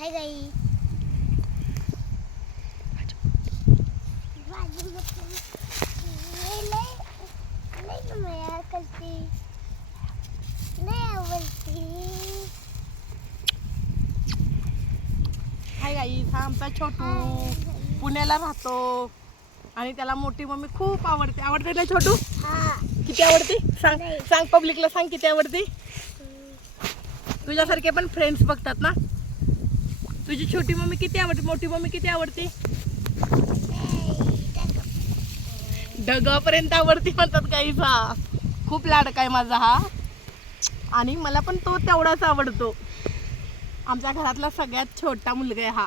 हाय गाई हाय गाई, हा आमचा छोटू पुण्याला राहतो आणि त्याला मोठी मम्मी खूप आवडते. आवडते ना छोटू? किती आवडते सांग, सांग पब्लिकला सांग किती आवडते. तुझ्यासारखे पण फ्रेंड्स बघतात ना. तुझी छोटी मम्मी किती आवडते, मोठी मम्मी किती आवडते? ढगापर्यंत आवडते म्हणतात गाईस. हा खूप लाडका आहे माझा हा आणि मला पण तो तेवढाच आवडतो. आमच्या घरातला सगळ्यात छोटा मुलगा आहे हा.